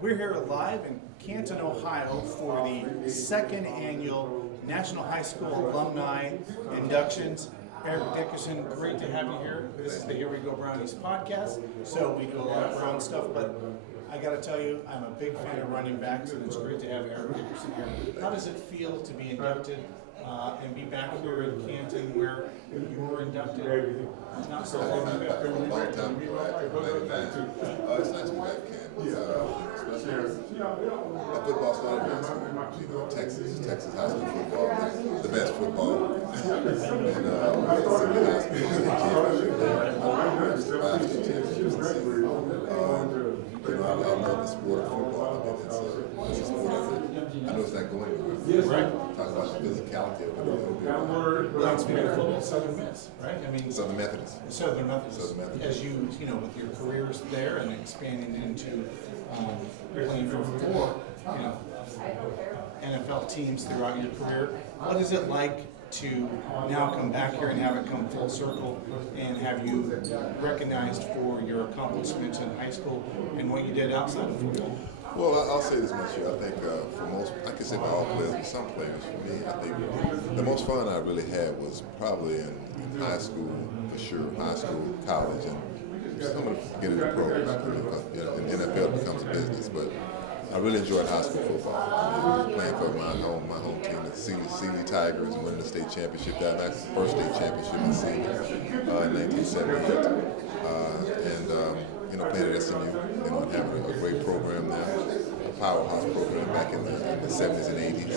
We're here live in Canton, Ohio for the second annual National High School Alumni Inductions. Eric Dickerson, great to have you here. This is the Here We Go Brownies podcast, so we do a lot of Brown stuff, but I got to tell you, I'm a big fan of running backs, and it's great to have Eric Dickerson here. How does it feel to be inducted and be back here in Canton where you were inducted not so long ago? A long time ago, it's nice to be back in Canton, especially a football started in Texas high school football, the best football, and senior high school championship. I love the sport of football. It's a sport I know it's not going anywhere. Talk about the physicality of it. Well, it's beautiful. Southern Miss, right? I mean, Southern Methodist. Southern Methodist. As you with your careers there and expanding into playing for four, NFL teams throughout your career, what is it like to now come back here and have it come full circle and have you recognized for your accomplishments in high school and what you did outside of football? Well, I'll say this much here. I think for most, I can say for all players, but some players, for me, I think the most fun I really had was probably in high school, for sure, high school, college, and some of the get into pros. In NFL it becomes a business, but I really enjoyed high school football. I mean, playing for my home team, the Sealy Tigers, and winning the state championship. That's the first state championship in Sealy in 1978. Playing at SMU, and having a great program there, a powerhouse program back in the 70s and 80s.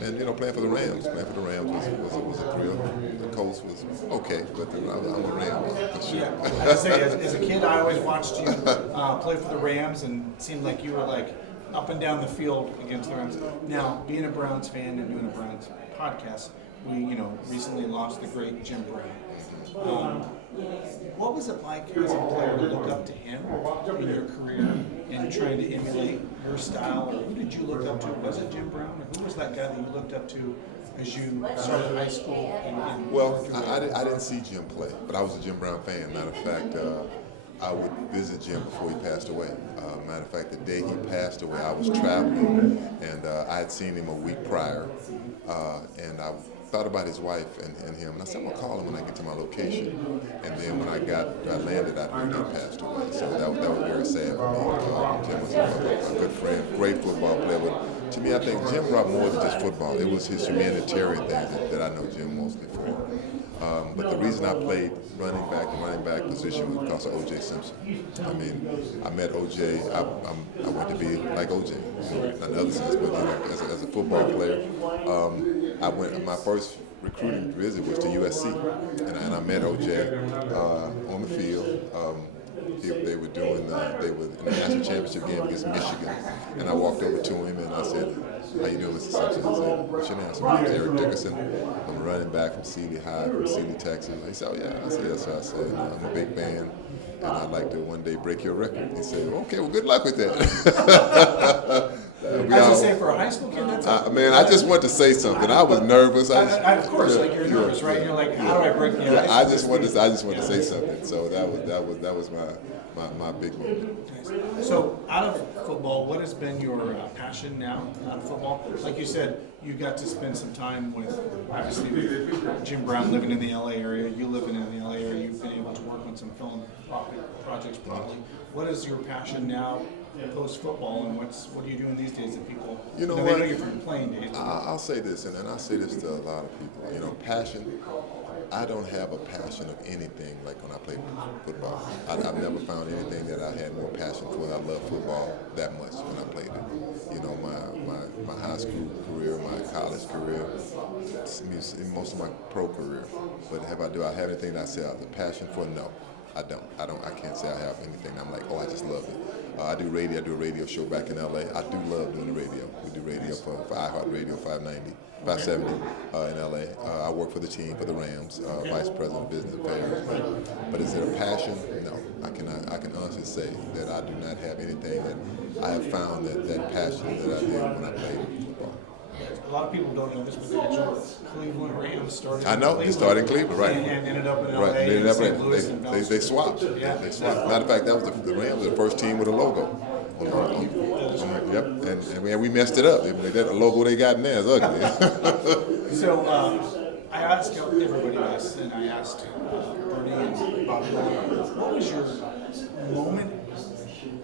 And playing for the Rams. Playing for the Rams was a thrill. The coach was okay, but I'm a Ram for sure. Yeah, I say, as a kid, I always watched you play for the Rams, and it seemed like you were like up and down the field against the Rams. Now, being a Browns fan and doing a Browns podcast, we recently lost the great Jim Brown. What was it like as a player to look up to him in your career and trying to emulate your style? Or who did you look up to? Was it Jim Brown? Or who was that guy that you looked up to as you started high school? Well, I didn't see Jim play, but I was a Jim Brown fan. Matter of fact, I would visit Jim before he passed away. Matter of fact, the day he passed away, I was traveling, and I had seen him a week prior, and I thought about his wife and him, and I said, I'm gonna call him when I get to my location. And then when I landed, I heard he passed away. So that was very sad for me. Jim was a good friend, great football player. But to me, I think Jim brought more than just football. It was his humanitarian thing that I know Jim mostly for. But the reason I played the running back position was because of O.J. Simpson. I mean, I met O.J. I wanted to be like O.J. Not in the other sense, but as a football player, my first recruiting visit was to USC, and I met O.J. On the field. They were in the national championship game against Michigan, and I walked over to him and I said, "How you doing, Mr. Simpson?" I said, "What's your name?" I said, "My name's Eric Dickerson. I'm a running back from Sealy High, from Sealy, Texas." He said, "Oh yeah." I said, "Yes, sir." I said, "I'm a big fan, and I'd like to one day break your record." He said, "Okay, well, good luck with that." As you say, for a high school kid, that's I just wanted to say something. I was nervous. Of course, you're nervous, right? You're like, how do I break the ice? I just wanted to say something. So that was my big moment. So, out of football, what has been your passion now out of football? Like you said, you got to spend some time with, obviously, Jim Brown living in the LA area. You living in the LA area. You've been able to work on some philanthropic projects, probably. What is your passion now? Post football, and what are you doing these days that people they know you're from playing days? I'll say this, and I say this to a lot of people. Passion. I don't have a passion of anything like when I played football. I've never found anything that I had more passion for. I love football that much when I played it. My high school career, my college career, most of my pro career. But do I have anything that I say I have a passion for? No. I don't. I can't say I have anything. I'm like, I just love it. I do radio. I do a radio show back in LA. I do love doing the radio. We do radio for iHeartRadio 570 in LA. I work for the team, for the Rams, vice president of business affairs. But is there a passion? No. I can honestly say that I do not have anything that I have found that passion that I did when I played football. a lot of people don't know this, but the actual Cleveland Rams started. I know, they started in Cleveland, right. And ended up in LA, Right, they, and St. Louis, and they swapped. Yeah. They swapped. Matter of fact, that was the Rams were the first team with a logo. Yep, and we messed it up. That logo they got in there is ugly. So I asked everybody this, and I asked Bernie and Bobby, what was your moment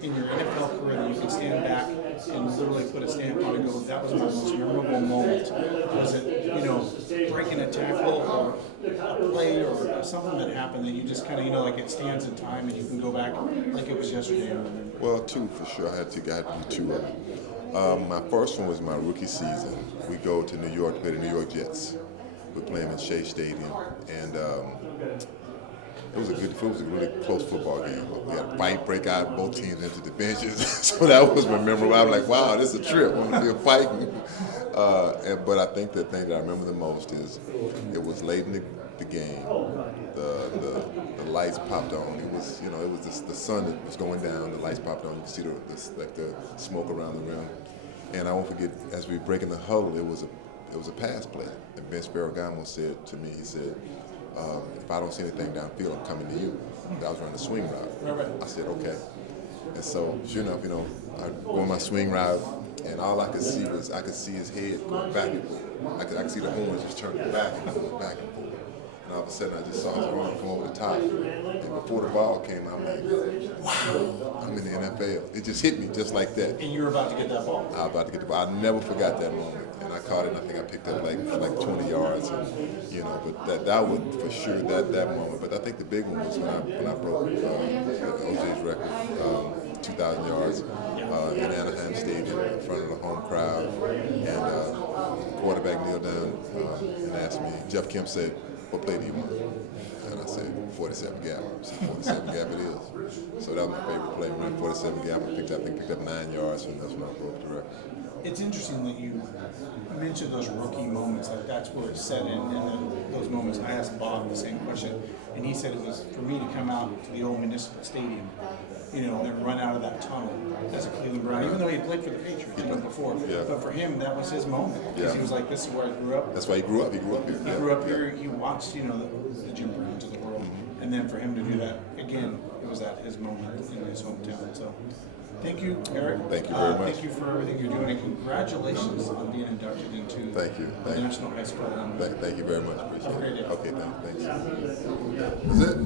in your NFL career that you can stand back and literally put a stamp on and go, that was my most memorable moment? Was it, breaking a tackle or a play or something that happened that you just kind of, like it stands in time and you can go back like it was yesterday? Well, two for sure. I had to do two. My first one was my rookie season. We go to New York to play the New York Jets. We play them in Shea Stadium, and it was a really close football game. We had a fight break out, both teams into the benches, so that was memorable. I was like, wow, this is a trip. I'm gonna be fighting. But I think the thing that I remember the most is it was late in the game. The lights popped on. It was the sun that was going down. The lights popped on. You could see the smoke around the rim. And I won't forget, as we were breaking the huddle, it was a pass play. And Ben Sparagamo said to me, he said, if I don't see anything downfield, I'm coming to you. I was running a swing route. I said, okay. And so, sure enough, I go on my swing route, and all I could see was his head going back and forth. I could see the horns just turning back and forth, back and forth. And all of a sudden, I just saw his arm come over the top. And before the ball came, I'm like, wow, I'm in the NFL. It just hit me just like that. And you were about to get that ball. I was about to get the ball. I never forgot that moment. And I caught it, and I think I picked up like 20 yards. And, but that was for sure that moment. But I think the big one was when I broke OJ's record, 2,000 yards in Anaheim Stadium in front of the home crowd. And the quarterback kneeled down and asked me, Jeff Kemp said, what play do you want? And I said, 47 gap. So 47 gap it is. So that was my favorite play. When 47 gap, I picked up 9 yards, and that's when I broke the record. It's interesting that you mentioned those rookie moments, like that's where it set in, and then those moments. I asked Bob the same question, and he said it was for me to come out to the old Municipal Stadium, and run out of that tunnel as a Cleveland Brown, even though he had played for the Patriots before. Yeah. But for him, that was his moment, because he was like, this is where I grew up. That's why he grew up. He grew up here. He grew up here. He watched, the Jim Browns of the world, and then for him to do that again, it was at his moment in his hometown. So, thank you, Eric. Thank you very much. Thank you for everything you're doing, and congratulations on being inducted into the National High School. Thank you very much. Appreciate it. Have a great day. Okay, thanks. That's it.